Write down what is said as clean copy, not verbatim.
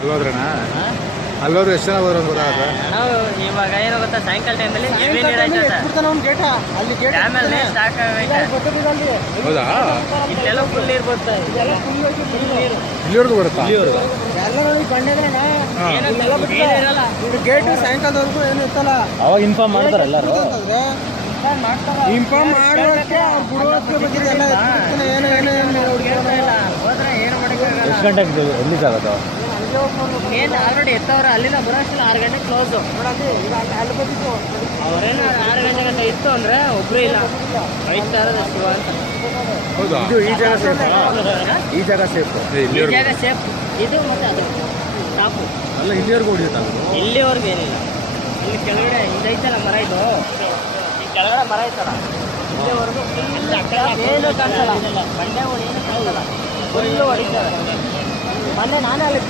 ಅಲ್ಲೋದ್ರಣ್ಣ ಅಲ್ಲೋದ್ರೆ ಎಷ್ಟು ಜನ ಹೋದ್ರು ಅಂತ ಗೊತ್ತಾಗುತ್ತೆ. ನಾವು ಇವಾಗ ಏನೋ ಗೊತ್ತಾ, ಸಾಯಂಕಾಲ ಟೈಮಲ್ಲಿ ಹೆವಿ ನೀರು ಆಯ್ತದೆ. ಆಮೇಲೆ ಸ್ಟಾಕ್ ಆಗೈತೆ. ಹೌದಾ? ಇಲ್ಲೆಲ್ಲ ಫುಲ್ ನೀರು ಬರುತ್ತೆ. ಇಲ್ಲಿವರೆಗೂ ಬರುತ್ತಾ? ಗೇಟ್ ಸಾಯಂಕಾಲದವರೆಗೂ ಏನು ಇರ್ತಲ್ಲ. ಅವಾಗ ಇನ್ಫಾರ್ಮ್ ಮಾಡ್ತಾರೆ ಎಲ್ಲರೂ. ಇನ್ಫಾರ್ಮ್ ಮಾಡೋಕ್ಕೆ ಎಷ್ಟು ಗಂಟೆಗೆ ಎಲ್ಲಿಗೆ ಆಗೋದು? ಏನು ಆಲ್ರೆಡಿ ಎತ್ತವ್ರೆ, ಅಲ್ಲಿಂದ ಬರೋಷ್ಟಿಲ್ಲ 6 ಗಂಟೆಗೆ ಕ್ಲೋಸು. ಅವರೇನು 6 ಗಂಟೆಗಂತ ಇತ್ತು ಅಂದರೆ ಒಬ್ಬರೇ ಇಲ್ಲ, 5 ತಾರದ ಶಿವ ಅಂತ. ಹೌದಾ? ಇದು ಈ ಜಾಗ ಸೇಫ್? ಈ ಜಾಗ ಸೇಫ್? ಈ ಜಾಗ ಸೇಫ್ ಇದು ಮತ್ತು ಅದು ಟಾಪು. ಅಲ್ಲ ಇಲ್ಲಿವರೆಗೂ ಹೊಡಿಯುತ್ತಾ? ಇಲ್ಲಿವರೆಗೂ ಏನಿಲ್ಲ. ಇಲ್ಲಿ ಕೆಳಗಡೆ ಇದೈತಲ್ಲ ಮರ, ಇದು ಈ ಕೆಳಗಡೆ ಮರ ಐತಲ್ಲ, ಇಲ್ಲಿವರೆಗೂ ಏನು ಕಾಣಿಸಲ್ಲ. ಬಂಡೆಗಳು ಏನು ಕಾಣಿಸಲ್ಲ, ಫುಲ್ಲು ಹೊಡಿತಾರೆ. ಮೊನ್ನೆ ನಾನೇ ಅಲ್ಲಿ